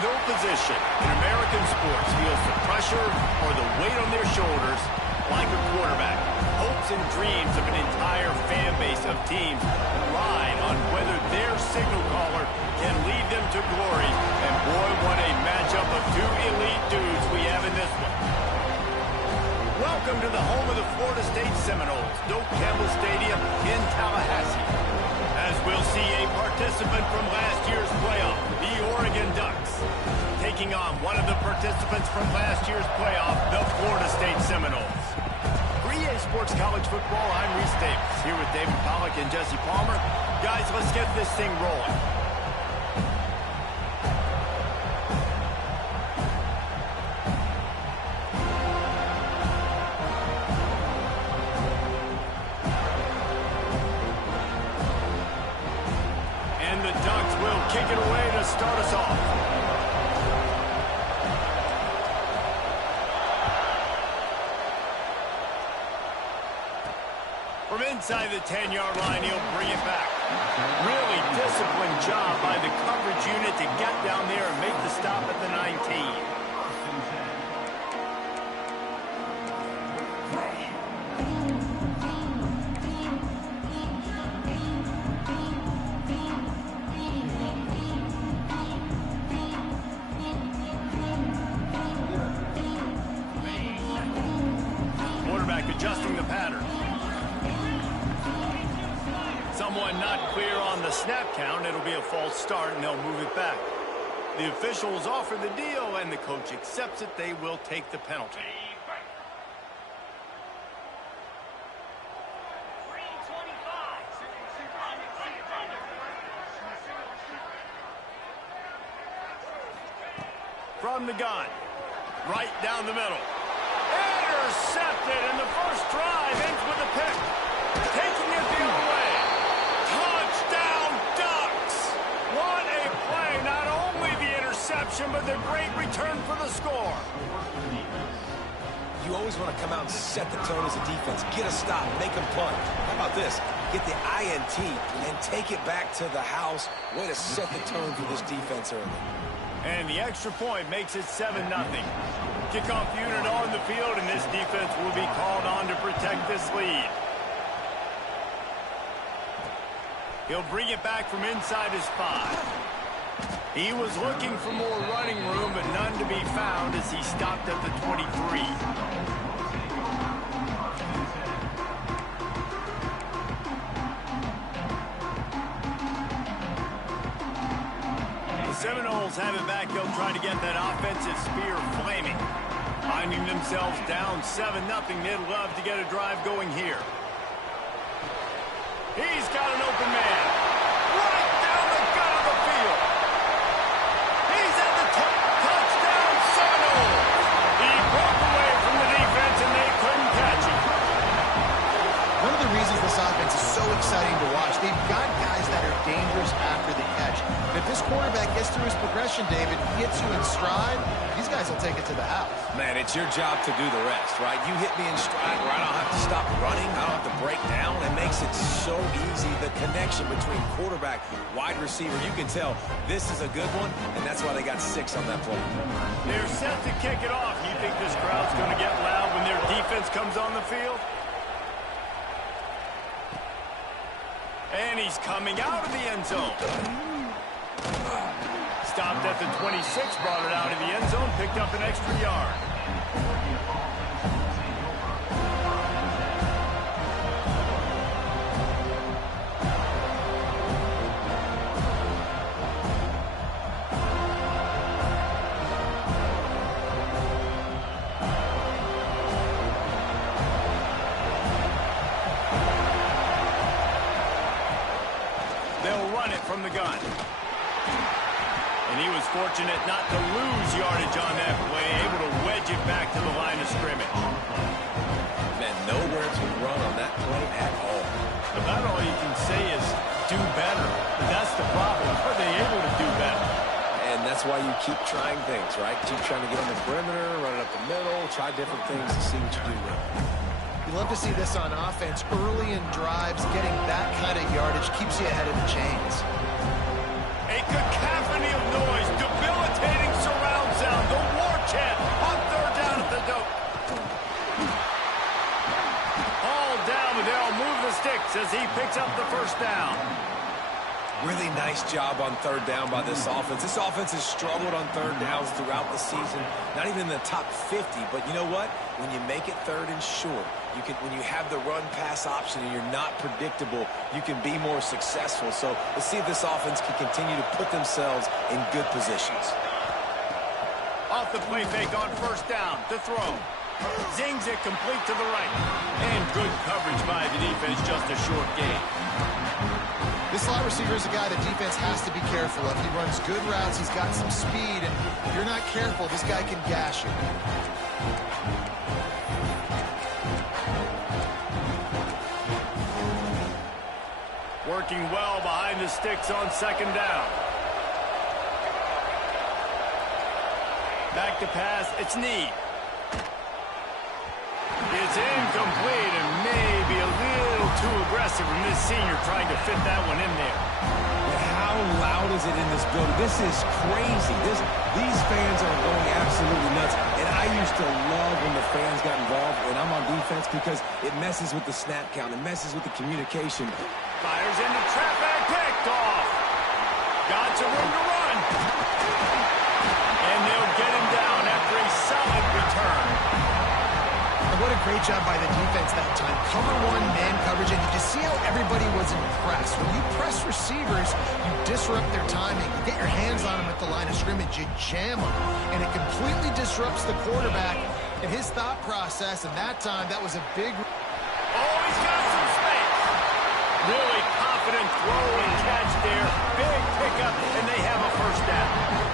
No position in American sports feels the pressure or the weight on their shoulders like a quarterback. Hopes and dreams of an entire fan base of teams ride on whether their signal caller can lead them to glory. And boy, what a matchup of two elite dudes we have in this one. Welcome to the home of the Florida State Seminoles, Doak Campbell Stadium in Tallahassee. As we'll see a participant from last year's playoff, the Oregon Ducks, taking on one of the participants from last year's playoff, the Florida State Seminoles. For EA Sports College Football, I'm Reese Davis, here with David Pollack and Jesse Palmer. Guys, let's get this thing rolling. And the Ducks will kick it away to start us off. From inside the 10-yard line, he'll bring it back. Really disciplined job by the coverage unit to get down there and make the stop at the 19. Quarterback adjusting the pattern. Someone not clear on the snap count. It'll be a false start, and they'll move it back. The officials offer the deal, and the coach accepts it. They will take the penalty. From the gun, right down the middle. Intercepted, and the first drive ends with a pick. Taking it the other way. Touchdown, Ducks! What a play. Not only the interception, but the great return for the score. You always want to come out and set the tone as a defense. Get a stop, make them punt. How about this? Get the INT and take it back to the house. Way to set the tone for this defense early. And the extra point makes it 7-0. Kickoff unit on the field, and this defense will be called on to protect this lead. He'll bring it back from inside his 5. He was looking for more running room, but none to be found as he stopped at the 23. The Seminoles have it back. They'll try to get that offensive spear flaming. Finding themselves down 7-0, they'd love to get a drive going here. He's got an open man. Right down the gut of the field. He's at the top. Touchdown, Seminoles. He broke away from the defense, and they couldn't catch him. One of the reasons this offense is so exciting to watch, they've got guys that are dangerous after the catch. If this quarterback gets through his progression, David, gets you in stride, these guys will take it to the house. Man, it's your job to do the rest, right? You hit me in stride where I don't have to stop running. I don't have to break down. It makes it so easy. The connection between quarterback, wide receiver, you can tell this is a good one, and that's why they got 6 on that play. They're set to kick it off. You think this crowd's going to get loud when their defense comes on the field? And he's coming out of the end zone. Stopped at the 26, brought it out of the end zone, picked up an extra yard. They'll run it from the gun. And he was fortunate not to lose yardage on that play, able to wedge it back to the line of scrimmage. Man, nowhere to run on that play at all. About all you can say is do better. But that's the problem. Are they able to do better? And that's why you keep trying things, right? Keep trying to get on the perimeter, run it up the middle, try different things to see what you do well. You love to see this on offense. Early in drives, getting that kind of yardage keeps you ahead of the chains. A cacophony of noise, debilitating picks as he picks up the first down. Really nice job on third down by this offense. This offense has struggled on third downs throughout the season. Not even in the top 50, but you know what? When you make it third and short, when you have the run-pass option and you're not predictable, you can be more successful. So let's see if this offense can continue to put themselves in good positions. Off the play fake on first down to throw. Zings it complete to the right. And good coverage by the defense, just a short gain. This slot receiver is a guy the defense has to be careful of. He runs good routes, he's got some speed, and if you're not careful, this guy can gash you. Working well behind the sticks on second down. Back to pass, it's Need. It's incomplete and maybe a little too aggressive from this senior trying to fit that one in there. But how loud is it in this building? This is crazy. These fans are going absolutely nuts. And I used to love when the fans got involved when I'm on defense because it messes with the snap count. It messes with the communication. Fires into trap back, picked off. Got some room to run. And they'll get him down after a solid return. What a great job by the defense that time. Cover one, man coverage, and you just see how everybody was impressed. When you press receivers, you disrupt their timing. You get your hands on them at the line of scrimmage, you jam them, and it completely disrupts the quarterback and his thought process, and that time, that was a big... Oh, he's got some space. Really confident throw and catch there. Big pickup, and they have a first down.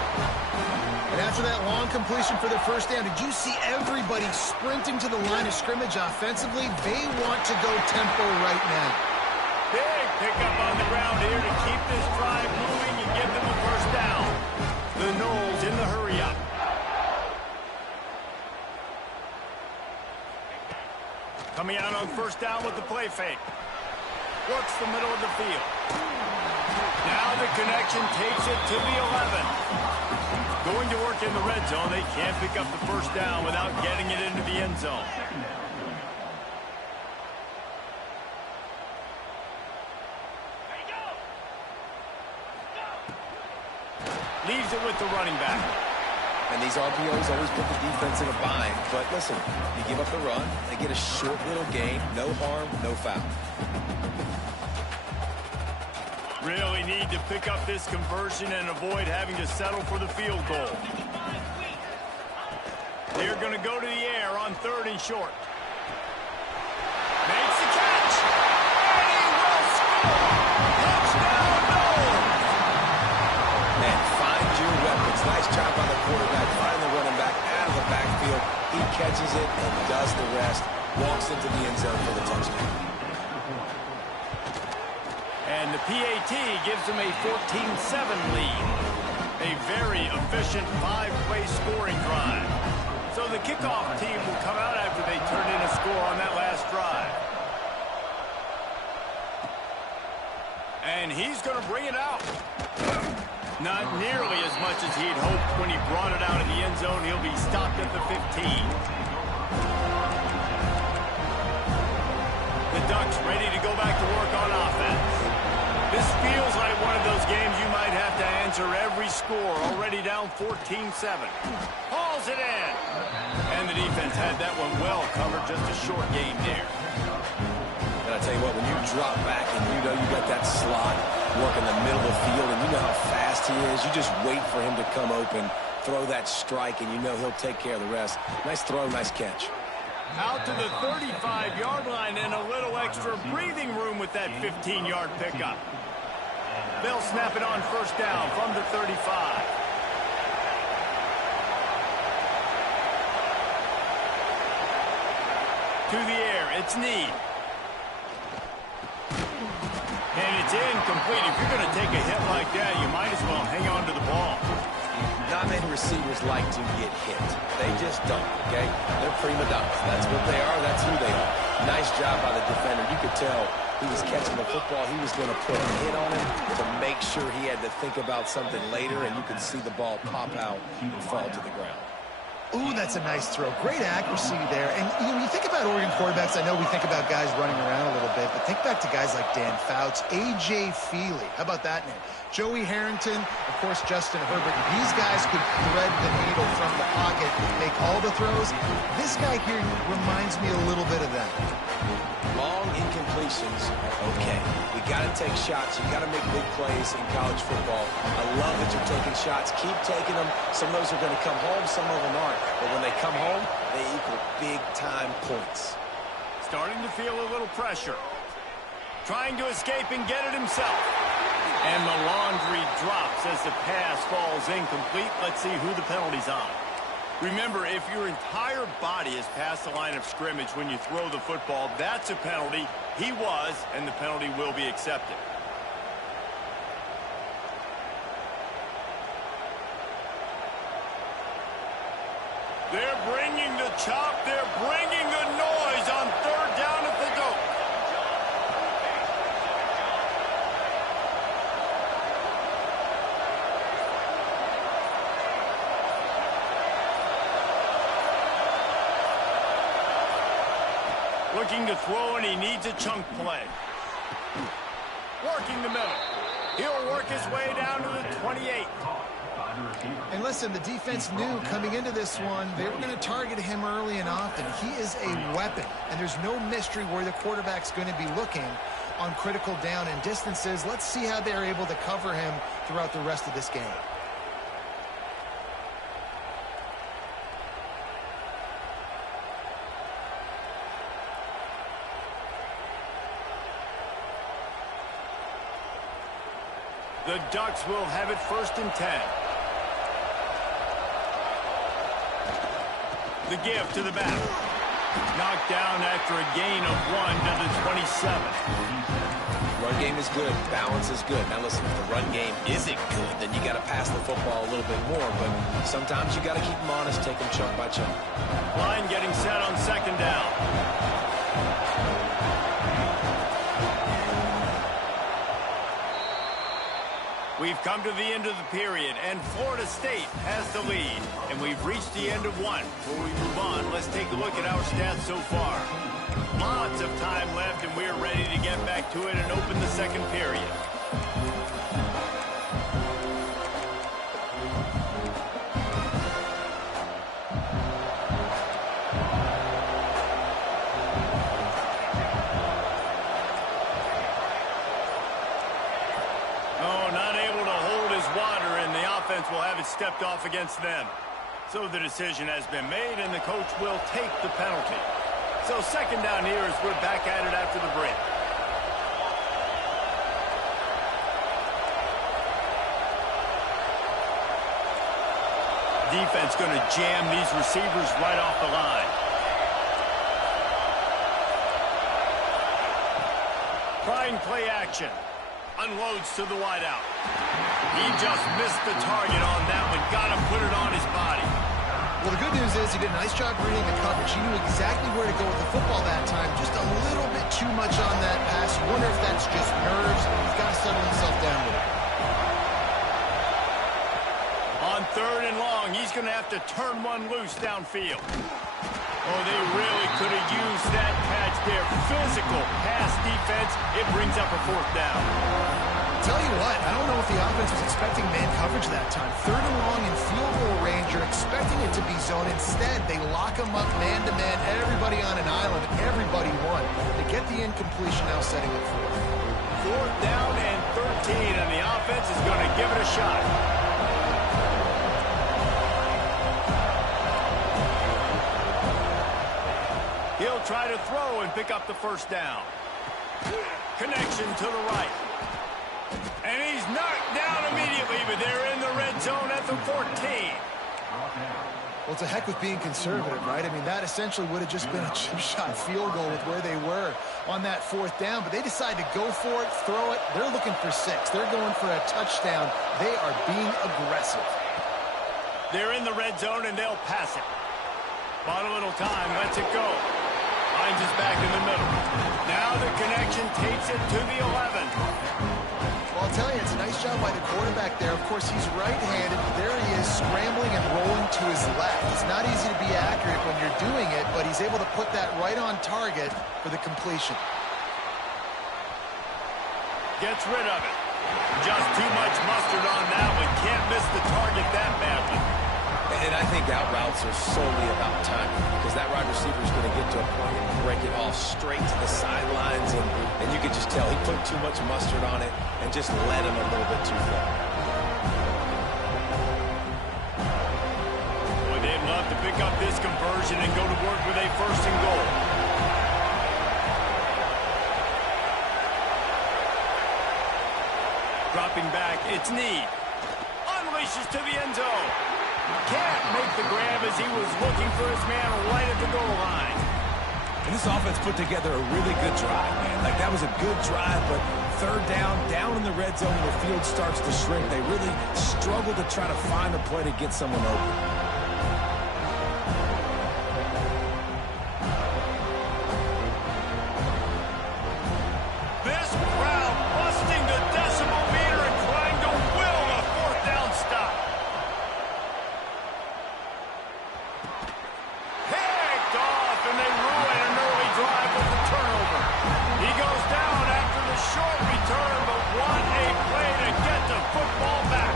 And after that long completion for the first down, did you see everybody sprinting to the line of scrimmage offensively? They want to go tempo right now. Big pickup on the ground here to keep this drive moving and give them a first down. The Noles in the hurry-up. Coming out on first down with the play fake. Works the middle of the field. Now the connection takes it to the 11. Going to work in the red zone, they can't pick up the first down without getting it into the end zone. Leaves it with the running back. And these RPOs always put the defense in a bind. But listen, you give up the run, they get a short little gain, no harm, no foul. Really need to pick up this conversion and avoid having to settle for the field goal. They're going to go to the air on third and short. Makes the catch. And he will score. Touchdown, Noles. Man, find your weapons. Nice job by the quarterback. Find the running back out of the backfield. He catches it and does the rest. Walks into the end zone for the touchdown. And the PAT gives them a 14-7 lead. A very efficient 5-play scoring drive. So the kickoff team will come out after they turn in a score on that last drive. And he's going to bring it out. Not nearly as much as he'd hoped when he brought it out in the end zone. He'll be stopped at the 15. The Ducks ready to go back to work on offense. This feels like one of those games you might have to answer every score. Already down 14-7. Hauls it in. And the defense had that one well covered. Just a short game there. And I tell you what, when you drop back and you know you got that slot work in the middle of the field and you know how fast he is, you just wait for him to come open, throw that strike, and you know he'll take care of the rest. Nice throw, nice catch. Out to the 35-yard line and a little extra breathing room with that 15-yard pickup. They'll snap it on first down from the 35. To the air, it's Need. And it's incomplete. If you're going to take a hit like that, you might as well hang on to the ball. Not many receivers like to get hit. They just don't, okay? They're prima donnas. That's what they are. That's who they are. Nice job by the defender. You could tell he was catching the football. He was going to put a hit on him to make sure he had to think about something later, and you could see the ball pop out and fall to the ground. Ooh, that's a nice throw. Great accuracy there. And you think about Oregon quarterbacks, I know we think about guys running around a little bit, but think back to guys like Dan Fouts, A.J. Feely. How about that name? Joey Harrington, of course, Justin Herbert. These guys could thread the needle from the pocket, make all the throws. This guy here reminds me a little bit of them. Long incompletions are okay. We got to take shots. You got to make big plays in college football. I love that you're taking shots. Keep taking them. Some of those are going to come home. Some of them aren't. But when they come home, they equal big-time points. Starting to feel a little pressure. Trying to escape and get it himself. And the laundry drops as the pass falls incomplete. Let's see who the penalty's on. Remember, if your entire body is past the line of scrimmage when you throw the football, that's a penalty. He was, and the penalty will be accepted. They're bringing the chop. They're bringing the noise on third down at the goal. Looking to throw, and he needs a chunk play. Working the middle. He'll work his way down to the 28. And listen, the defense knew coming into this one, they were going to target him early and often. He is a weapon, and there's no mystery where the quarterback's going to be looking on critical down and distances. Let's see how they're able to cover him throughout the rest of this game. The Ducks will have it 1st and 10. The give to the back. Knocked down after a gain of 1 to the 27. Run game is good. Balance is good. Now listen, if the run game isn't good, then you got to pass the football a little bit more. But sometimes you got to keep them honest, take them chunk by chunk. Line getting set on 2nd down. We've come to the end of the period, and Florida State has the lead. And we've reached the end of one. Before we move on, let's take a look at our stats so far. Lots of time left, and we're ready to get back to it and open the 2nd period. Will have it stepped off against them. So the decision has been made, and the coach will take the penalty. So 2nd down here as we're back at it after the break. Defense going to jam these receivers right off the line. Trying play action. Unloads to the wideout. He just missed the target on that one. Got to put it on his body. Well, the good news is he did a nice job reading the coverage. He knew exactly where to go with the football that time. Just a little bit too much on that pass. You wonder if that's just nerves. He's got to settle himself down with it. On 3rd and long, he's going to have to turn one loose downfield. Oh, they really could have used that patch there. Physical pass defense. It brings up a 4th down. Tell you what, I don't know if the offense was expecting man coverage that time. 3rd and long in field goal range. You're expecting it to be zone. Instead, they lock him up man-to-man. Everybody on an island. Everybody won. They get the incompletion now, setting it 4th. 4th down and 13, and the offense is going to give it a shot. He'll try to throw and pick up the 1st down. Connection to the right. And he's knocked down immediately, but they're in the red zone at the 14. Well, it's a heck with being conservative, right? I mean, that essentially would have just been a chip shot field goal with where they were on that 4th down. But they decide to go for it, throw it. They're looking for 6. They're going for a touchdown. They are being aggressive. They're in the red zone, and they'll pass it. Bought a little time. Lets it go. Finds us back in the middle. Now the connection takes it to the 11. Well, I'll tell you, it's a nice job by the quarterback there. Of course, he's right-handed. There he is, scrambling and rolling to his left. It's not easy to be accurate when you're doing it, but he's able to put that right on target for the completion. Gets rid of it. Just too much mustard on that one. Can't miss the target that badly. And I think out routes are solely about timing, because that wide receiver is going to get to a point and break it off straight to the sidelines, and you can just tell he put too much mustard on it and just led him a little bit too far. Boy, they'd love to pick up this conversion and go to work with a first and goal. Dropping back, it's Need. Unleashes to the end zone. Can't make the grab as he was looking for his man right at the goal line. And this offense put together a really good drive, man. Like, that was a good drive, but third down in the red zone, the field starts to shrink. They really struggle to try to find a play to get someone open. This crowd busting the decimal meter and trying to will a fourth down stop. Picked off, and they ruin an early drive with the turnover. He goes down after the short return, but what a play to get the football back.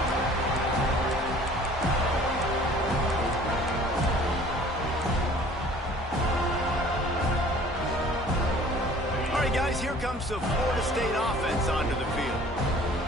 All right, guys, here comes the Florida State offense onto the field.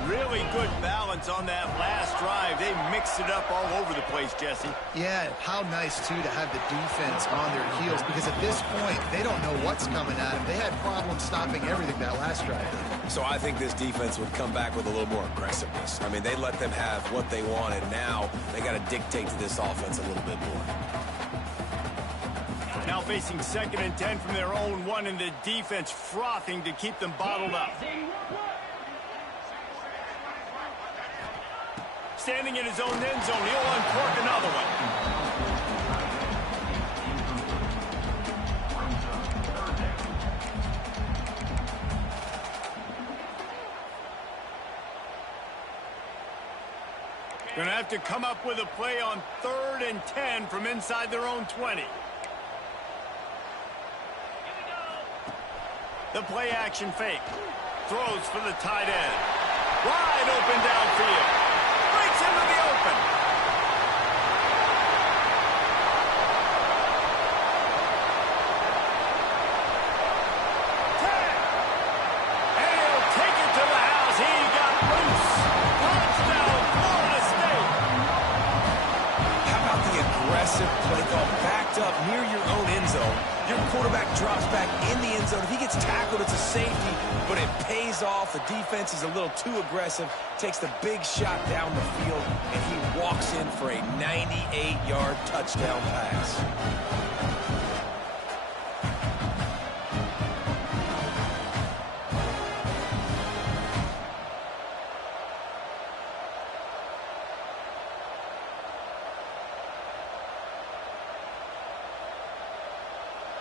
Really good balance on that last drive. They mixed it up all over the place, Jesse. Yeah, how nice, too, to have the defense on their heels, because at this point, they don't know what's coming at them. They had problems stopping everything that last drive. So I think this defense would come back with a little more aggressiveness. I mean, they let them have what they wanted. Now they got to dictate to this offense a little bit more. Now facing 2nd and 10 from their own one, and the defense frothing to keep them bottled up. Standing in his own end zone, he'll uncork another one. Gonna have to come up with a play on 3rd and 10 from inside their own 20. The play action fake. Throws for the tight end. Wide open downfield. Breaks into the open. And he'll take it to the house. He got loose. Touchdown, Florida State. How about the aggressive play call? Backed up near your own end zone. Your quarterback drops back in the end zone. If he gets tackled, it's a safety, but it pays off. The defense is a little too aggressive, takes the big shot down the field, and he walks in for a 98-yard touchdown pass.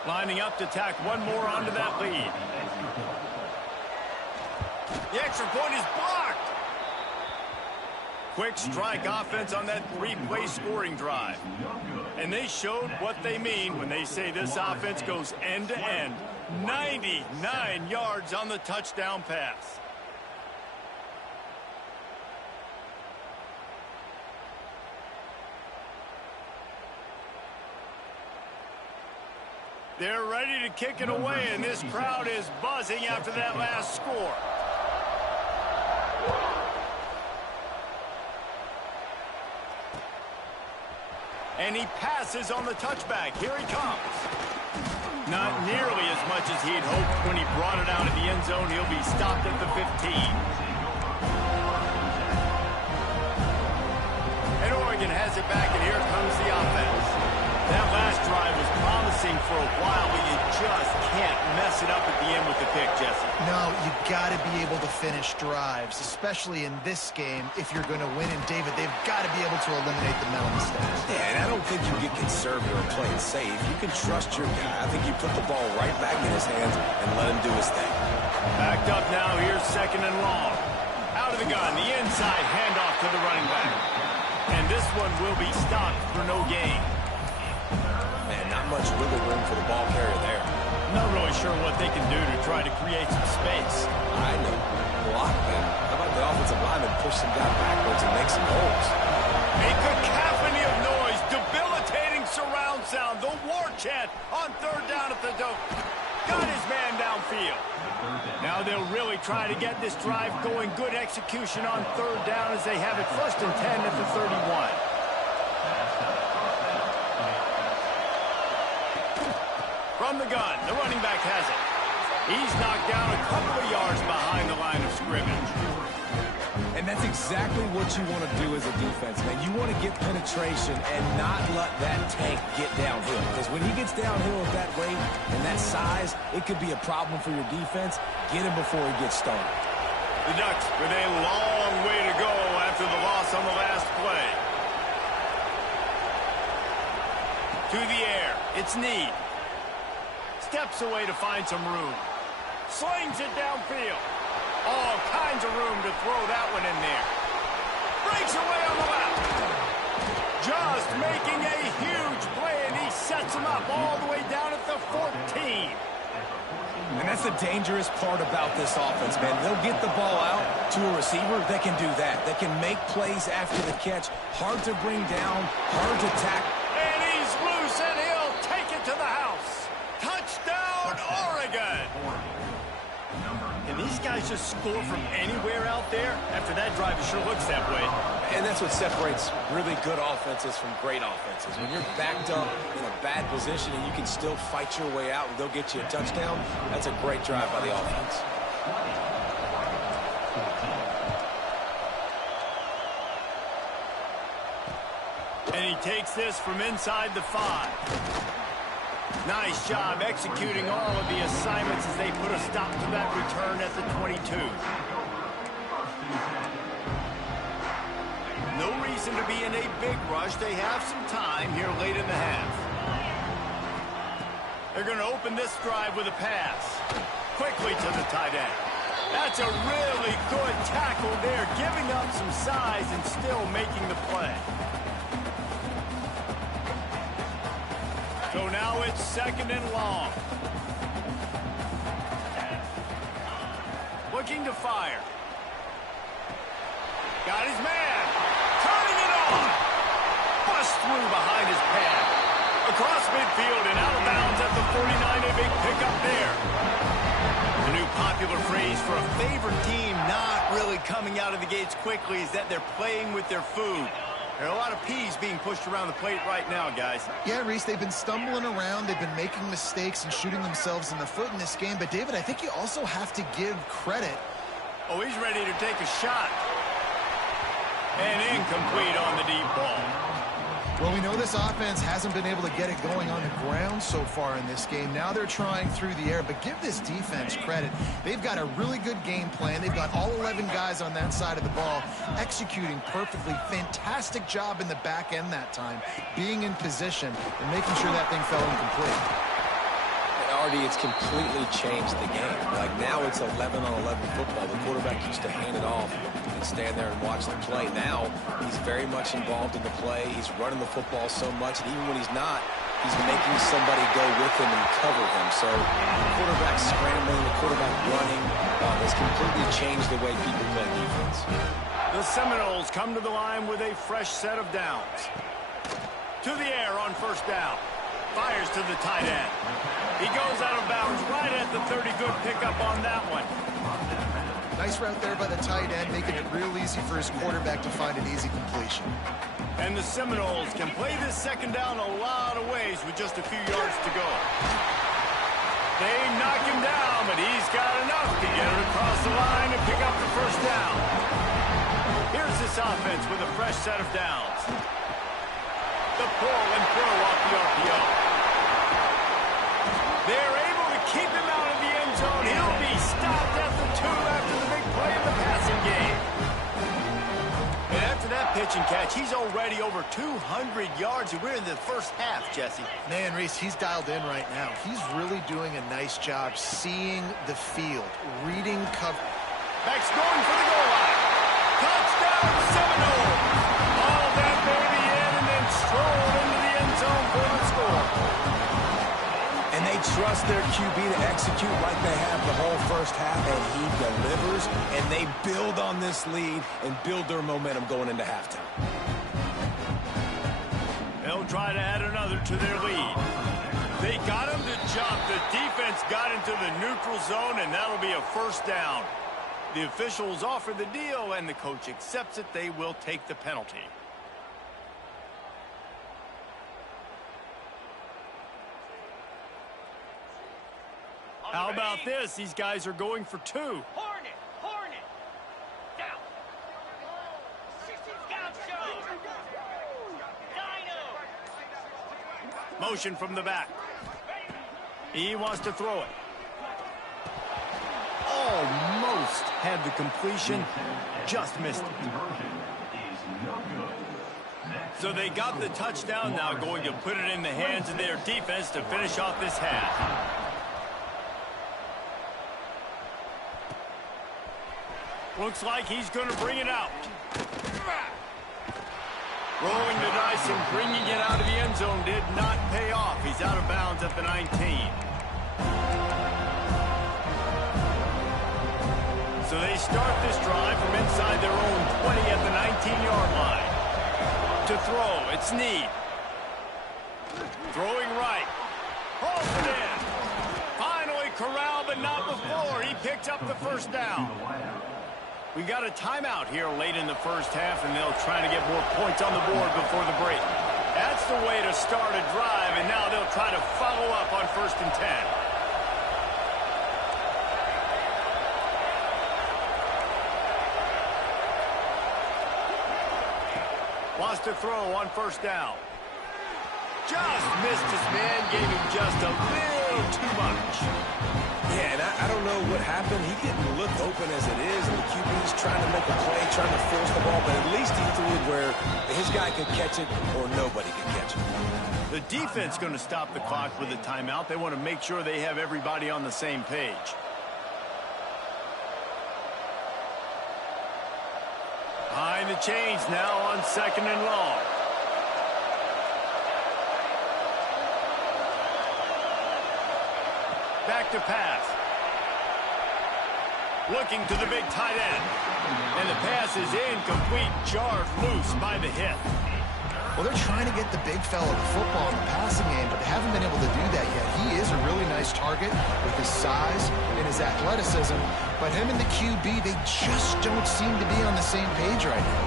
Lining up to tack one more onto that lead. The extra point is blocked. Quick strike offense on that 3-play scoring drive. And they showed what they mean when they say this offense goes end to end. 99 yards on the touchdown pass. They're ready to kick it away, and this crowd is buzzing after that last score. And he passes on the touchback. Here he comes. Not nearly as much as he'd hoped when he brought it out of the end zone. He'll be stopped at the 15. And Oregon has it back, and here comes the offense. That last drive was promising for a while, but you just can't mess it up at the end with the pick, Jesse. No, you got to be able to finish drives, especially in this game. If you're going to win, and David, they've got to be able to eliminate the mental mistakes. Yeah, and I don't think you get conservative or play it safe. You can trust your guy. I think you put the ball right back in his hands and let him do his thing. Backed up now. Here's 2nd and long. Out of the gun. gun, the inside handoff to the running back. And this one will be stopped for no gain. Man, not much wiggle room for the ball carrier there. Not really sure what they can do to try to create some space. I know. Block that. How about the offensive lineman push some guy backwards and make some holes? A cacophony of noise, debilitating surround sound, the war chant on third down at the dope. Got his man downfield. Now they'll really try to get this drive going. Good execution on third down as they have it 1st and 10 at the 31. From the gun, the running back has it. He's knocked down a couple of yards behind the line of scrimmage. And that's exactly what you want to do as a defense, man. You want to get penetration and not let that tank get downhill. Because when he gets downhill at that rate and that size, it could be a problem for your defense. Get him before he gets started. The Ducks with a long way to go after the loss on the last play. To the air, it's Need. Steps away to find some room. Slings it downfield. All kinds of room to throw that one in there. Breaks away on the left. Just making a huge play, and he sets him up all the way down at the 14. And that's the dangerous part about this offense, man. They'll get the ball out to a receiver. They can do that. They can make plays after the catch. Hard to bring down, hard to tackle. And he's loose, and he'll take it to the house. Touchdown, Oregon. Can these guys just score from anywhere out there? After that drive, it sure looks that way. And that's what separates really good offenses from great offenses. When you're backed up in a bad position and you can still fight your way out and they'll get you a touchdown, that's a great drive by the offense. And he takes this from inside the 5. Nice job executing all of the assignments as they put a stop to that return at the 22. No reason to be in a big rush. They have some time here late in the half. They're going to open this drive with a pass. Quickly to the tight end. That's a really good tackle there, giving up some size and still making the play. So now it's 2nd and long. Looking to fire. Got his man. Turning it on. Bust through behind his pad. Across midfield and out of bounds at the 49. A big pickup there. The new popular phrase for a favored team not really coming out of the gates quickly is that they're playing with their food. There are a lot of peas being pushed around the plate right now, guys. Yeah, Reese, they've been stumbling around. They've been making mistakes and shooting themselves in the foot in this game. But, David, I think you also have to give credit. Oh, he's ready to take a shot. And incomplete on the deep ball. Well, we know this offense hasn't been able to get it going on the ground so far in this game. Now they're trying through the air, but give this defense credit. They've got a really good game plan. They've got all 11 guys on that side of the ball executing perfectly. Fantastic job in the back end that time, being in position and making sure that thing fell incomplete. Artie, it's completely changed the game. Like now it's 11-on-11 football. The quarterback used to hand it off and stand there and watch the play. Now he's very much involved in the play. He's running the football so much, and even when he's not, he's making somebody go with him and cover him. So the quarterback scrambling, the quarterback running has completely changed the way people play defense. The Seminoles come to the line with a fresh set of downs. To the air on 1st down. Fires to the tight end. He goes out of bounds right at the 30. Good pickup on that one. Nice route there by the tight end, making it real easy for his quarterback to find an easy completion. And the Seminoles can play this 2nd down a lot of ways with just a few yards to go. They knock him down, but he's got enough to get it across the line and pick up the 1st down. Here's this offense with a fresh set of downs. The pull and throw off the RPO. They're able to keep him out of the end zone. He'll be stopped at the 2 after the big play in the passing game. And after that pitch and catch, he's already over 200 yards, and we're in the 1st half, Jesse. Man, Reese, he's dialed in right now. He's really doing a nice job seeing the field, reading cover. Back's going for the goal line. trust their QB to execute like they have the whole first half, and he delivers, and they build on this lead and build their momentum going into halftime. They'll try to add another to their lead. They got him to jump. The defense got into the neutral zone, and that'll be a first down. The officials offer the deal, and the coach accepts it. They will take the penalty. How about this? These guys are going for two. Hornet, down. Dino. Motion from the back. He wants to throw it. Almost had the completion, just missed it. So they got the touchdown, now going to put it in the hands of their defense to finish off this half. Looks like he's going to bring it out. Rolling the dice and bringing it out of the end zone did not pay off. He's out of bounds at the 19. So they start this drive from inside their own 20 at the 19-yard line. To throw, it's Snead. Throwing right. Holds it in. Finally corralled, but not before. He picked up the first down. We got a timeout here late in the first half, and they'll try to get more points on the board before the break. That's the way to start a drive, and now they'll try to follow up on 1st and 10. Wants to throw on 1st down. Just missed his man, gave him just a little too much. Yeah, and I don't know what happened. He didn't look open as it is, and the QB's trying to make a play, trying to force the ball, but at least he threw it where his guy could catch it or nobody could catch it. The defense going to stop the clock with a timeout. They want to make sure they have everybody on the same page. Behind the chains now on 2nd and long. Back to pass. Looking to the big tight end. And the pass is incomplete, jarred loose by the hit. Well, they're trying to get the big fella the football in the passing game, but they haven't been able to do that yet. He is a really nice target with his size and his athleticism, but him and the QB, they just don't seem to be on the same page right now.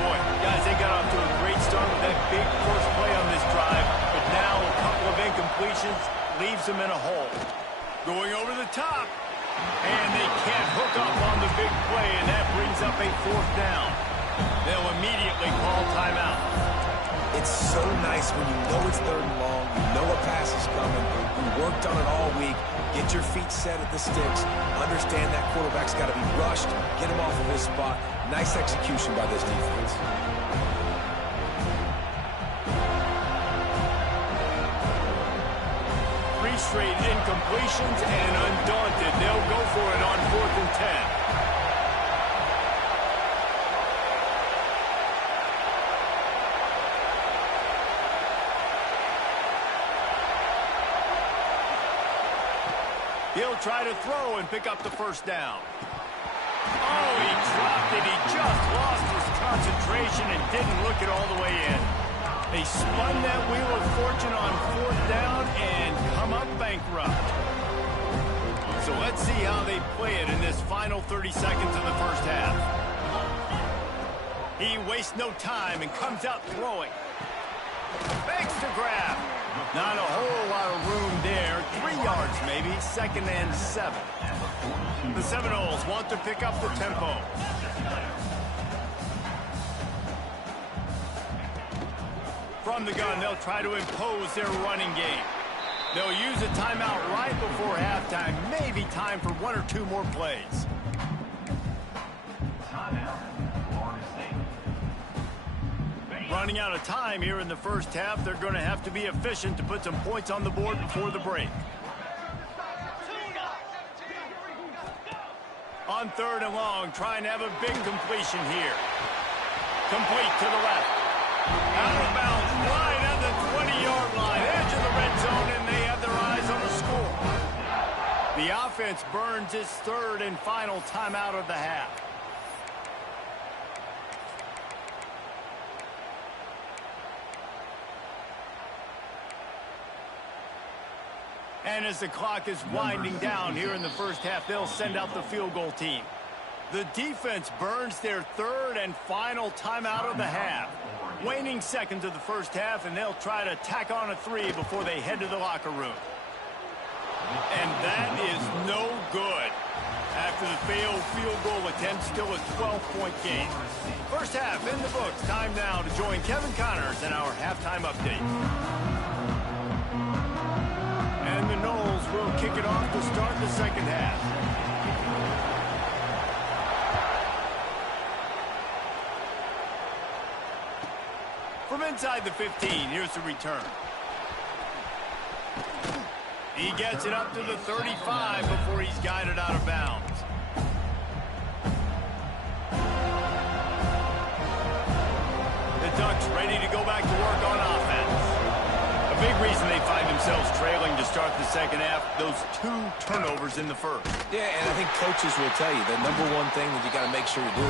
Boy, guys, they got off to a great start with that big first play on this drive, but now a couple of incompletions leaves them in a hole. Going over the top. And they can't hook up on the big play, and that brings up a 4th down. They'll immediately call timeout. It's so nice when you know it's 3rd and long, you know a pass is coming, you worked on it all week, get your feet set at the sticks, understand that quarterback's got to be rushed, get him off of his spot. Nice execution by this defense. Straight incompletions, and undaunted, they'll go for it on 4th and 10. He'll try to throw and pick up the 1st down. Oh, he dropped it. He just lost his concentration and didn't look it all the way in. They spun that wheel of fortune on 4th down and come up bankrupt. So let's see how they play it in this final 30 seconds of the first half. He wastes no time and comes out throwing. Fakes to grab. Not a whole lot of room there. 3 yards maybe, 2nd and 7. The Seminoles want to pick up the tempo. From the gun, they'll try to impose their running game. They'll use a timeout right before halftime. Maybe time for 1 or 2 more plays. Running out of time here in the first half. They're going to have to be efficient to put some points on the board before the break. On 3rd and long, trying to have a big completion here. Complete to the left. Out of bounds, right at the 20-yard line, edge of the red zone, and they have their eyes on the score. The offense burns its third and final timeout of the half. And as the clock is winding down here in the first half, they'll send out the field goal team. The defense burns their third and final timeout of the half. Waning seconds of the first half, and they'll try to tack on a 3 before they head to the locker room. And that is no good. After the failed field goal attempt, still a 12-point game. First half in the books. Time now to join Kevin Connors in our halftime update. And the Noles will kick it off to start the second half. From inside the 15, here's the return. He gets it up to the 35 before he's guided out of bounds. The Ducks ready to go back to work on offense. A big reason they find themselves trailing to start the second half, those 2 turnovers in the first. Yeah, and I think coaches will tell you the number one thing that you got to make sure you do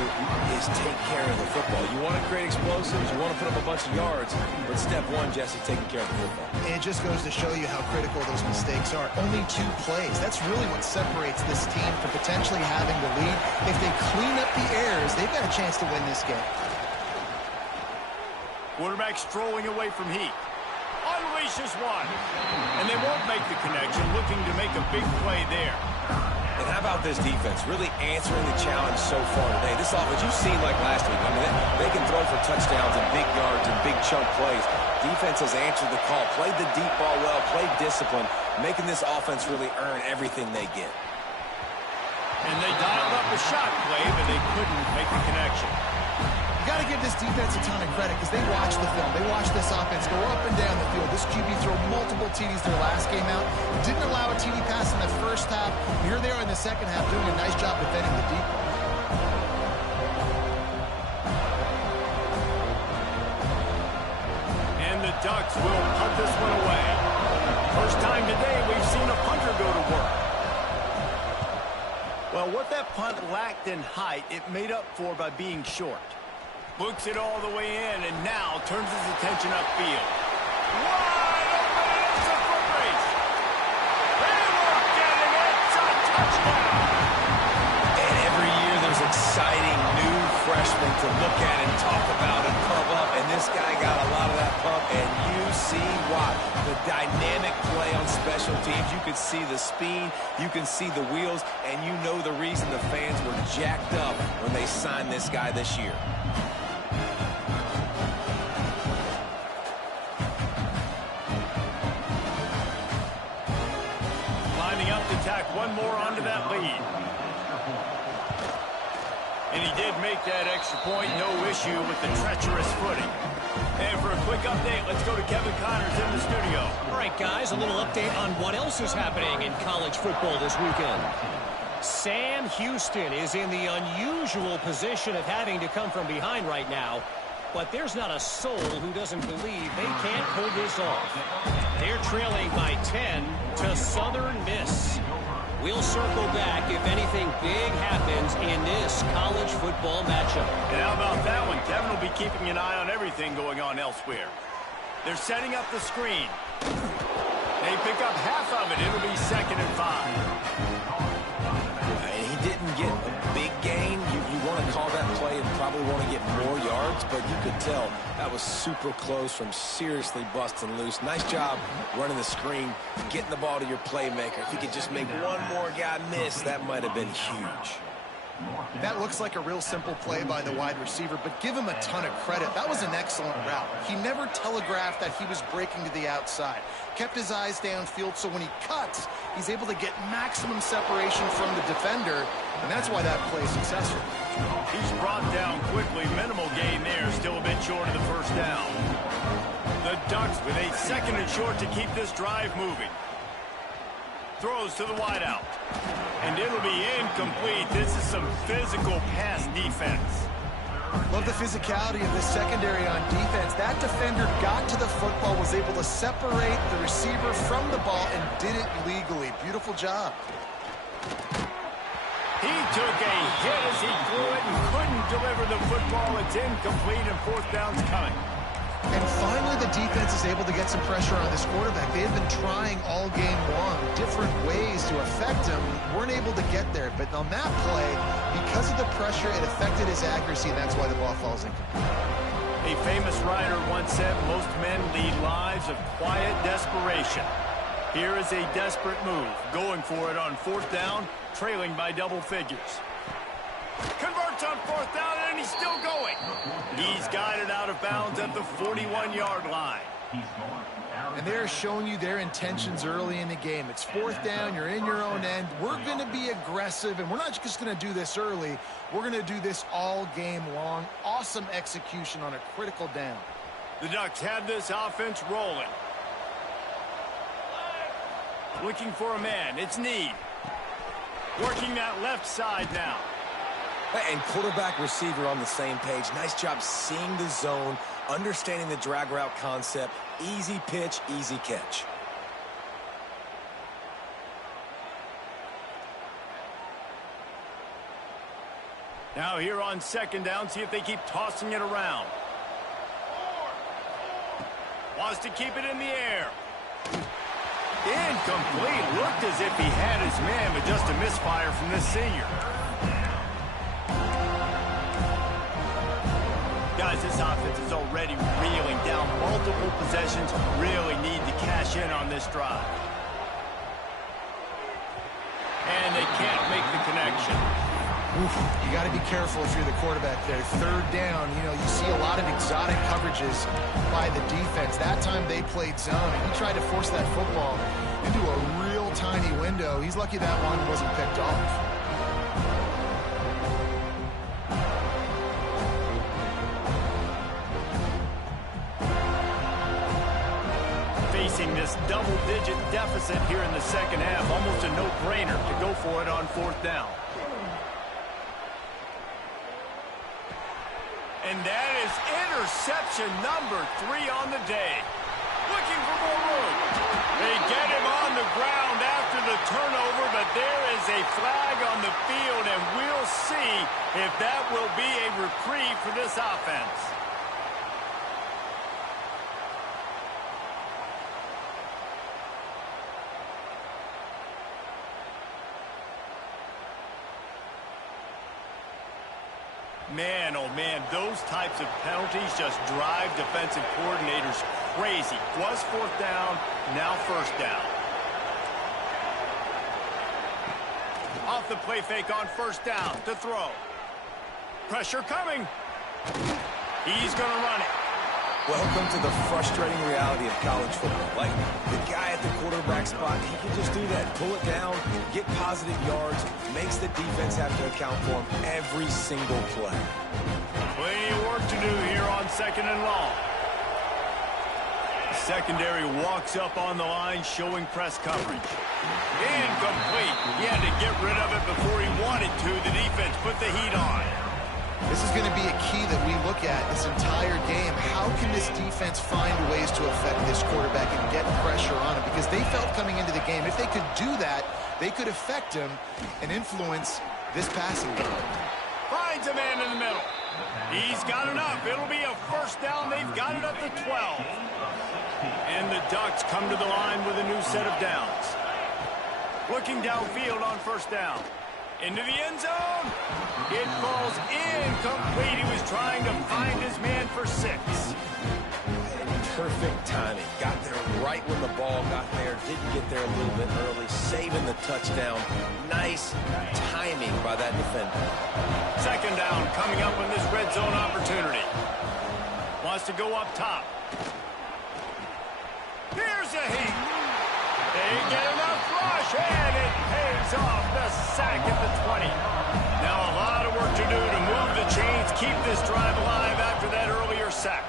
is take care of the football. You want to create explosives, you want to put up a bunch of yards, but step one, Jesse, taking care of the football. And it just goes to show you how critical those mistakes are. Only 2 plays. That's really what separates this team from potentially having the lead. If they clean up the errors, they've got a chance to win this game. Quarterback strolling away from Heat. Unleashes one. And they won't make the connection, looking to make a big play there. And how about this defense really answering the challenge so far today? This offense, you've seen like last week. I mean, they can throw for touchdowns and big yards and big chunk plays. Defense has answered the call, played the deep ball well, played discipline, making this offense really earn everything they get. And they dialed up a shot play, but they couldn't make the connection. You got to give this defense a ton of credit because they watched the film. They watched this offense go up and down the field. This QB throw multiple TDs their last game out. Didn't allow a TD pass in the first half. Here they are in the second half doing a nice job defending the deep ball. And the Ducks will punt this one away. First time today we've seen a punter go to work. Well, what that punt lacked in height, it made up for by being short. Books it all the way in, and now turns his attention upfield. Wide open, it's a foot race. They were getting it, it's a touchdown. And every year there's exciting new freshmen to look at and talk about and pump up, and this guy got a lot of that pump, and you see why. The dynamic play on special teams, you could see the speed, you can see the wheels, and you know the reason the fans were jacked up when they signed this guy this year. Tack one more onto that lead. And he did make that extra point, no issue with the treacherous footing. And for a quick update, let's go to Kevin Connors in the studio. All right, guys, a little update on what else is happening in college football this weekend. Sam Houston is in the unusual position of having to come from behind right now, but there's not a soul who doesn't believe they can't pull this off. They're trailing by 10 to Southern Miss. We'll circle back if anything big happens in this college football matchup. And how about that one? Kevin will be keeping an eye on everything going on elsewhere. They're setting up the screen. They pick up half of it. It'll be 2nd and 5. He didn't get a big gain. You want to call that play and probably want to get more yards, but you could tell that was super close from seriously busting loose. Nice job running the screen, getting the ball to your playmaker. If you could just make one more guy miss, that might have been huge. That looks like a real simple play by the wide receiver, but give him a ton of credit. That was an excellent route. He never telegraphed that he was breaking to the outside. Kept his eyes downfield, so when he cuts, he's able to get maximum separation from the defender, and that's why that play is successful. He's brought down quickly. Minimal gain there, still a bit short of the first down. The Ducks with a 2nd and short to keep this drive moving. Throws to the wideout. And it'll be incomplete. This is some physical pass defense. Love the physicality of this secondary on defense. That defender got to the football, was able to separate the receiver from the ball, and did it legally. Beautiful job. He took a hit as he threw it and couldn't deliver the football. It's incomplete and fourth down's coming. And finally, the defense is able to get some pressure on this quarterback. They have been trying all game long different ways to affect him. Weren't able to get there. But on that play, because of the pressure, it affected his accuracy, and that's why the ball falls incomplete. A famous writer once said, most men lead lives of quiet desperation. Here is a desperate move, going for it on fourth down, trailing by double figures. Converts on fourth down, and he's still going. He's got it out of bounds at the 41-yard line. And they're showing you their intentions early in the game. It's fourth down, you're in your own end. We're going to be aggressive, and we're not just going to do this early. We're going to do this all game long. Awesome execution on a critical down. The Ducks have this offense rolling. Looking for a man. It's Need. Working that left side now. And quarterback receiver on the same page. Nice job seeing the zone, understanding the drag route concept. Easy pitch, easy catch. Now here on second down, see if they keep tossing it around. Wants to keep it in the air. Incomplete. Looked as if he had his man, but just a misfire from this senior. Guys, this offense is already reeling down multiple possessions. Really need to cash in on this drive. And they can't make the connection. Oof, you got to be careful if you're the quarterback there. Third down, you see a lot of exotic coverages by the defense. That time they played zone, and he tried to force that football into a real tiny window. He's lucky that one wasn't picked off. Facing this double-digit deficit here in the second half, almost a no-brainer to go for it on fourth down. And that is interception number 3 on the day. Looking for more room. They get him on the ground after the turnover, but there is a flag on the field, and we'll see if that will be a reprieve for this offense. Man, oh man, those types of penalties just drive defensive coordinators crazy. Was fourth down, now first down. Off the play fake on first down to throw. Pressure coming. He's going to run it. Welcome to the frustrating reality of college football. Like, the guy at the quarterback spot, he can just do that. Pull it down, get positive yards, makes the defense have to account for him every single play. Plenty of work to do here on second and long. Secondary walks up on the line, showing press coverage. Incomplete. He had to get rid of it before he wanted to. The defense put the heat on. This is going to be a key that we look at this entire game. How can this defense find ways to affect this quarterback and get pressure on him? Because they felt coming into the game, if they could do that, they could affect him and influence this passing game. Finds a man in the middle. He's got enough. It'll be a first down. They've got it at the 12. And the Ducks come to the line with a new set of downs. Looking downfield on first down. Into the end zone. It falls incomplete. He was trying to find his man for 6. Perfect timing. Got there right when the ball got there. Didn't get there a little bit early. Saving the touchdown. Nice timing by that defender. Second down coming up on this red zone opportunity. Wants to go up top. Here's a heat. They get enough rush, and it pays off. The sack at the 20. Now a lot of work to do to move the chains, keep this drive alive after that earlier sack.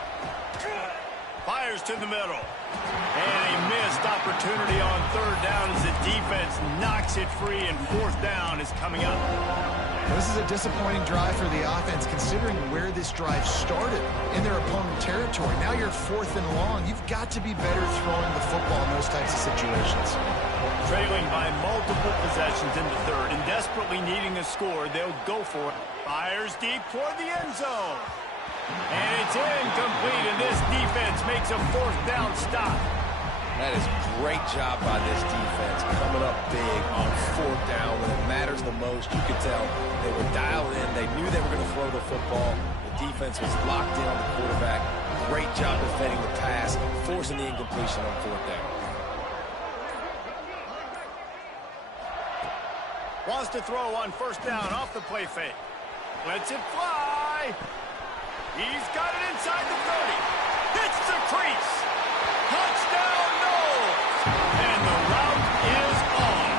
Fires to the middle. And a missed opportunity opportunity on third down as the defense knocks it free, and fourth down is coming up. This is a disappointing drive for the offense, considering where this drive started in their opponent territory. Now you're fourth and long. You've got to be better throwing the football in those types of situations. Trailing by multiple possessions in the third and desperately needing a score, they'll go for it. Fires deep toward the end zone. And it's incomplete, and this defense makes a fourth down stop. That is great job by this defense, coming up big on fourth down when it matters the most. You could tell they were dialed in. They knew they were going to throw the football. The defense was locked in on the quarterback. Great job defending the pass, forcing the incompletion on fourth down. Wants to throw on first down off the play fake. Lets it fly. He's got it inside the 30. Hits the crease. Touchdown, Noles. And the route is on.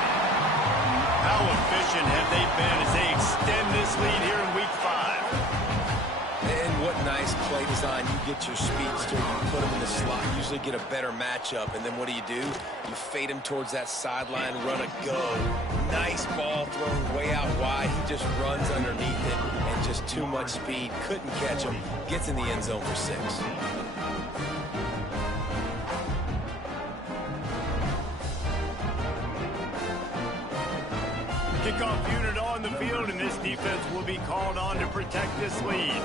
How efficient have they been as they extend this lead here in week 5? And what nice play design. You get your speedster, you put him in the slot, usually get a better matchup, and then what do? You fade him towards that sideline, run a go. Nice ball thrown way out wide. He just runs underneath it, and just too much speed. Couldn't catch him. Gets in the end zone for 6. Kickoff unit on the field, and this defense will be called on to protect this lead.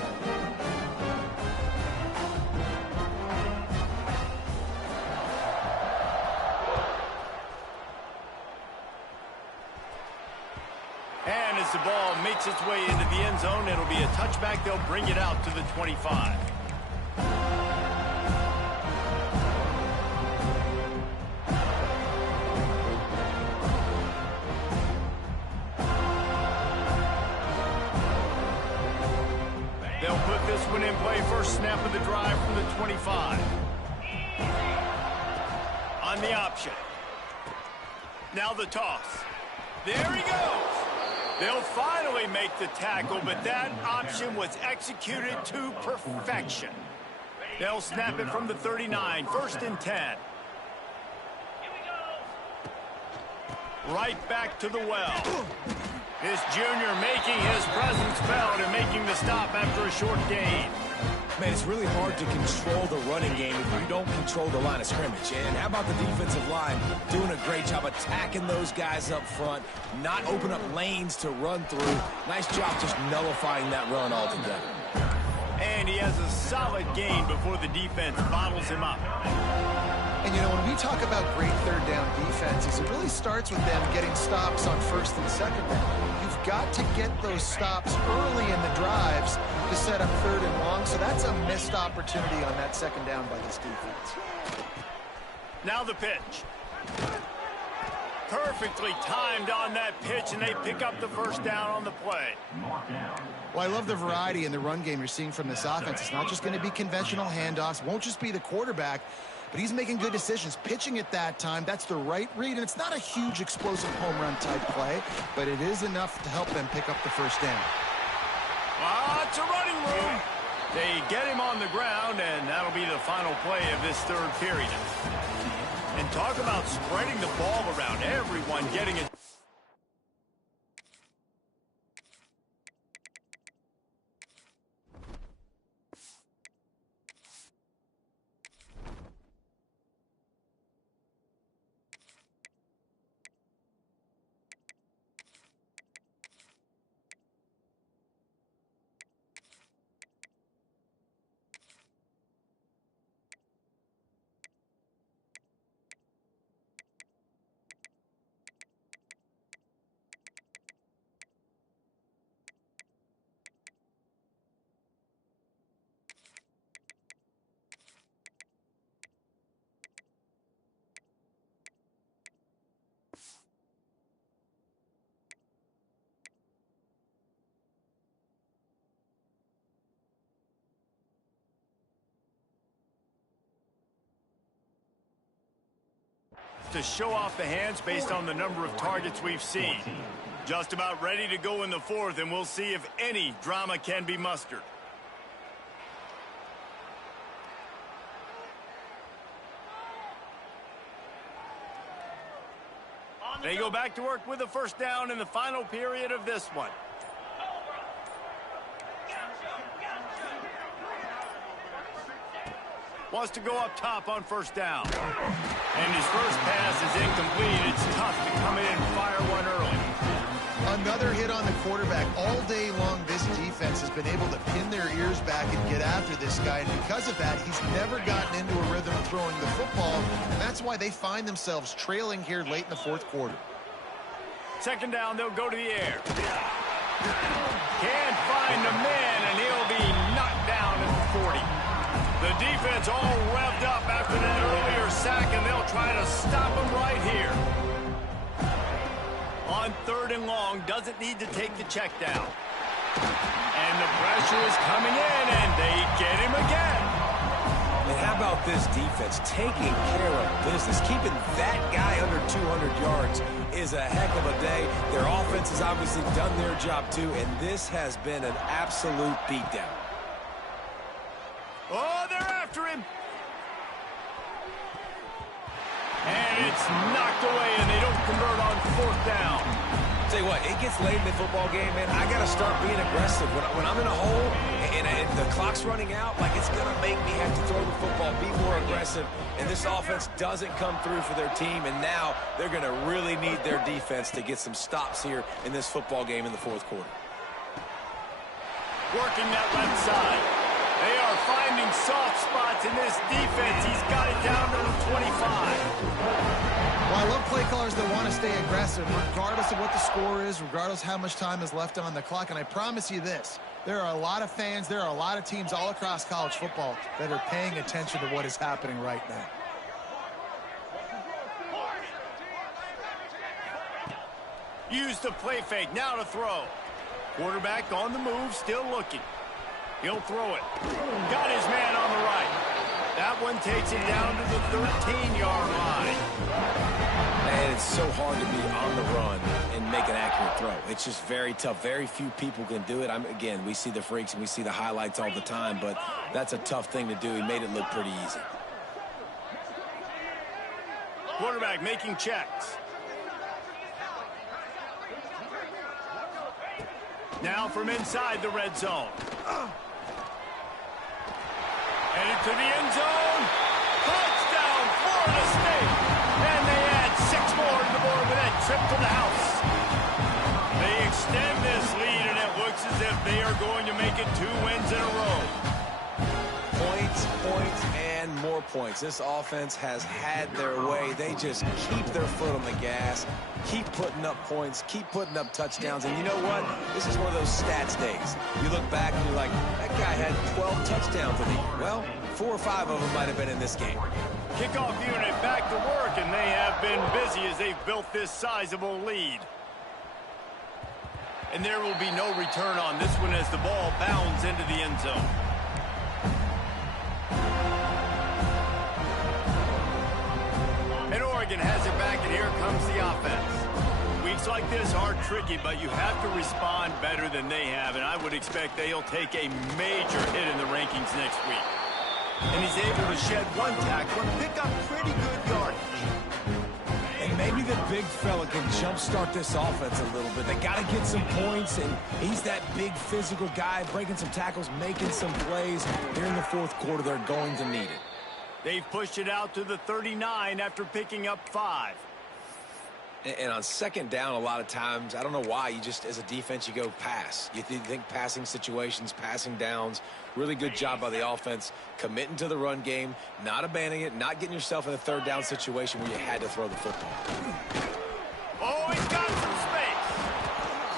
And as the ball makes its way into the end zone, it'll be a touchback. They'll bring it out to the 25. They'll put this one in play. First snap of the drive from the 25. On the option. Now the toss. There he goes. They'll finally make the tackle, but that option was executed to perfection. They'll snap it from the 39. First and 10. Right back to the well. This junior making his presence felt and making the stop after a short gain. Man, it's really hard to control the running game if you don't control the line of scrimmage. And how about the defensive line doing a great job attacking those guys up front, not open up lanes to run through. Nice job just nullifying that run altogether. And he has a solid gain before the defense bottles him up. And, you know, when we talk about great third down defenses, it really starts with them getting stops on first and second down. You've got to get those stops early in the drives to set up third and long, so that's a missed opportunity on that second down by this defense. Now the pitch. Perfectly timed on that pitch, and they pick up the first down on the play. Well, I love the variety in the run game you're seeing from this offense. It's not just going to be conventional handoffs. Won't just be the quarterback, but he's making good decisions. Pitching at that time, that's the right read, and it's not a huge explosive home run type play, but it is enough to help them pick up the first down. Lots of running room. They get him on the ground, and that'll be the final play of this third period. And talk about spreading the ball around, everyone getting it. To show off the hands based on the number of targets we've seen. Just about ready to go in the fourth, and we'll see if any drama can be mustered. They go back to work with a first down in the final period of this one. Wants to go up top on first down. And his first pass is incomplete. It's tough to come in and fire one early. Another hit on the quarterback. All day long, this defense has been able to pin their ears back and get after this guy. And because of that, he's never gotten into a rhythm throwing the football. And that's why they find themselves trailing here late in the fourth quarter. Second down, they'll go to the air. Can't find the man, and he'll be knocked down at the 40. The defense all revved up after that earlier sack, and they'll try to stop him right here. On third and long, doesn't need to take the check down. And the pressure is coming in, and they get him again. And how about this defense taking care of business? Keeping that guy under 200 yards is a heck of a day. Their offense has obviously done their job too, and this has been an absolute beatdown. Oh, they're after him. And it's knocked away, and they don't convert on fourth down. Tell you what, it gets late in the football game, man. I got to start being aggressive. When I'm in a hole and the clock's running out, like, it's going to make me have to throw the football, be more aggressive. And this offense doesn't come through for their team, and now they're going to really need their defense to get some stops here in this football game in the fourth quarter. Working that left side. They are finding soft spots in this defense. He's got it down to the 25. Well, I love play callers that want to stay aggressive, regardless of what the score is, regardless how much time is left on the clock. And I promise you this, there are a lot of fans, there are a lot of teams all across college football that are paying attention to what is happening right now. Use the play fake, now to throw. Quarterback on the move, still looking. He'll throw it. Got his man on the right. That one takes him down to the 13-yard line. Man, it's so hard to be on the run and make an accurate throw. It's just very tough. Very few people can do it. Again, we see the freaks and we see the highlights all the time, but that's a tough thing to do. He made it look pretty easy. Quarterback making checks. Now from inside the red zone. Headed to the end zone. Touchdown, Florida State. And they add 6 more to the board with that trip to the house. They extend this lead, and it looks as if they are going to make it 2 wins in a row. Points, points, and more points. This offense has had their way. They just keep their foot on the gas, keep putting up points, keep putting up touchdowns. And you know what? This is one of those stats days. You look back and you're like, that guy had 12 touchdowns in the year. Well, 4 or 5 of them might have been in this game. Kickoff unit back to work, and they have been busy as they've built this sizable lead. And there will be no return on this one as the ball bounds into the end zone. And Oregon has it back, and here comes the offense. Weeks like this are tricky, but you have to respond better than they have, and I would expect they'll take a major hit in the rankings next week. And he's able to shed 1 tackle and pick up pretty good yardage. And maybe the big fella can jumpstart this offense a little bit. They got to get some points, and he's that big physical guy, breaking some tackles, making some plays. Here in the fourth quarter, they're going to need it. They've pushed it out to the 39 after picking up 5. And on second down, a lot of times, I don't know why, you just, as a defense, you go pass. You think passing situations, passing downs. Really good job by the offense, committing to the run game, not abandoning it, not getting yourself in a third down situation where you had to throw the football. Oh, he's got some space.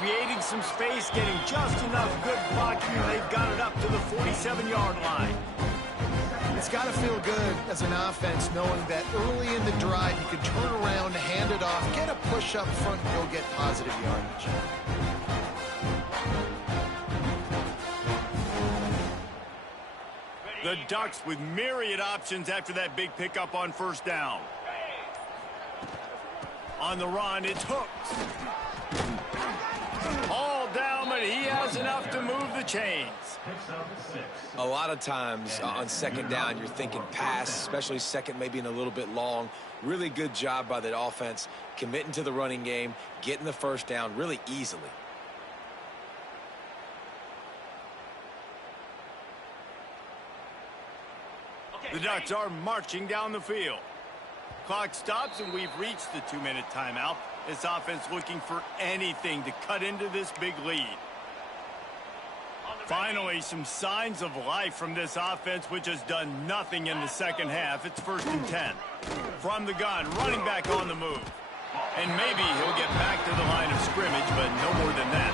Creating some space, getting just enough good blocking, and they've got it up to the 47-yard line. It's got to feel good as an offense knowing that early in the drive you can turn around, hand it off, get a push up front, and go get positive yardage. The Ducks with myriad options after that big pickup on first down. On the run, it's Hooks. All down, but he has enough to move the chains. A lot of times on second down, you're thinking pass, especially second maybe in a little bit long. Really good job by the offense, committing to the running game, getting the first down really easily. The Ducks are marching down the field. Clock stops, and we've reached the 2-minute timeout. This offense looking for anything to cut into this big lead. Finally, some signs of life from this offense, which has done nothing in the second half. It's 1st and 10. From the gun, running back on the move. And maybe he'll get back to the line of scrimmage, but no more than that.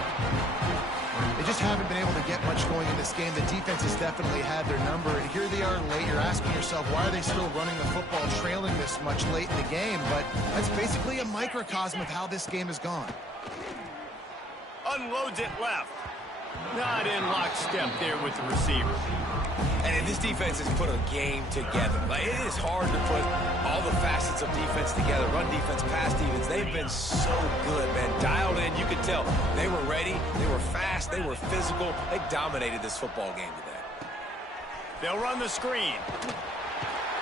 They just haven't been able to get much going in this game. The defense has definitely had their number. And here they are late. You're asking yourself, why are they still running the football, trailing this much late in the game? But that's basically a microcosm of how this game has gone. Unloads it left. Not in lockstep there with the receiver. And this defense has put a game together. Like, it is hard to put all the facets of defense together. Run defense, pass defense. They've been so good, man. Dialed in. You could tell they were ready. They were fast. They were physical. They dominated this football game today. They'll run the screen.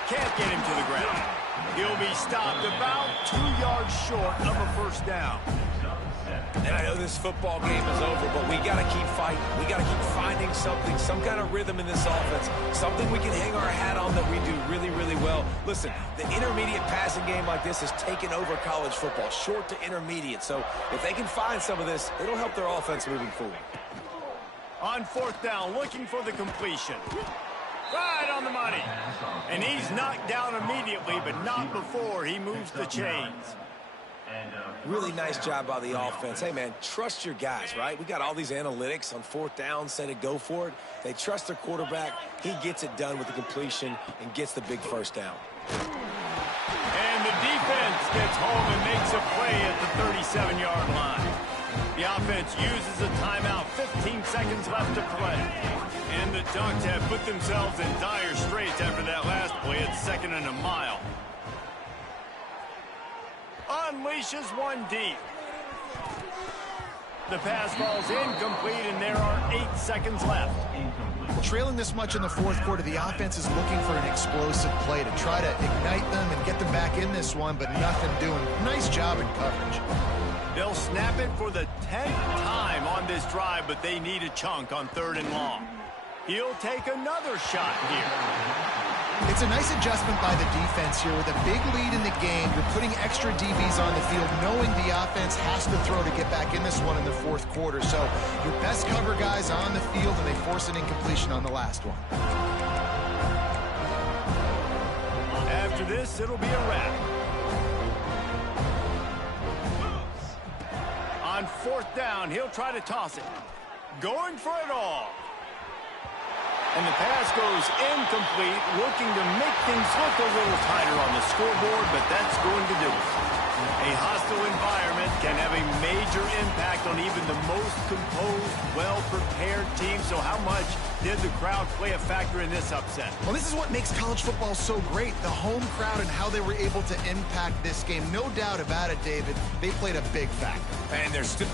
Can't get him to the ground. He'll be stopped about 2 yards short of a first down. And I know this football game is over, but we got to keep fighting. We got to keep finding something, some kind of rhythm in this offense, something we can hang our hat on that we do really, really well. Listen, the intermediate passing game like this has taken over college football, short to intermediate. So if they can find some of this, it'll help their offense moving forward. On 4th down, looking for the completion. Right on the money. And he's knocked down immediately, but not before he moves the chains. Really nice job by the offense. Hey, man, trust your guys, right? We got all these analytics on 4th down, say to go for it. They trust their quarterback. He gets it done with the completion and gets the big first down. And the defense gets home and makes a play at the 37-yard line. The offense uses a timeout, 15 seconds left to play. And the Ducks have put themselves in dire straits after that last play at 2nd and a mile. Unleashes one deep. The pass falls incomplete, and there are 8 seconds left. Trailing this much in the 4th quarter, the offense is looking for an explosive play to try to ignite them and get them back in this one, but nothing doing. Nice job in coverage. They'll snap it for the 10th time on this drive, but they need a chunk on 3rd and long. He'll take another shot here. It's a nice adjustment by the defense here. With a big lead in the game, you're putting extra DBs on the field, knowing the offense has to throw to get back in this one in the 4th quarter. So your best cover guys on the field, and they force an incompletion on the last one. After this, it'll be a wrap. On 4th down, he'll try to toss it. Going for it all. And the pass goes incomplete, looking to make things look a little tighter on the scoreboard, but that's going to do it. A hostile environment can have a major impact on even the most composed, well-prepared team. So how much did the crowd play a factor in this upset? Well, this is what makes college football so great, the home crowd and how they were able to impact this game. No doubt about it, David. They played a big factor. And they're still...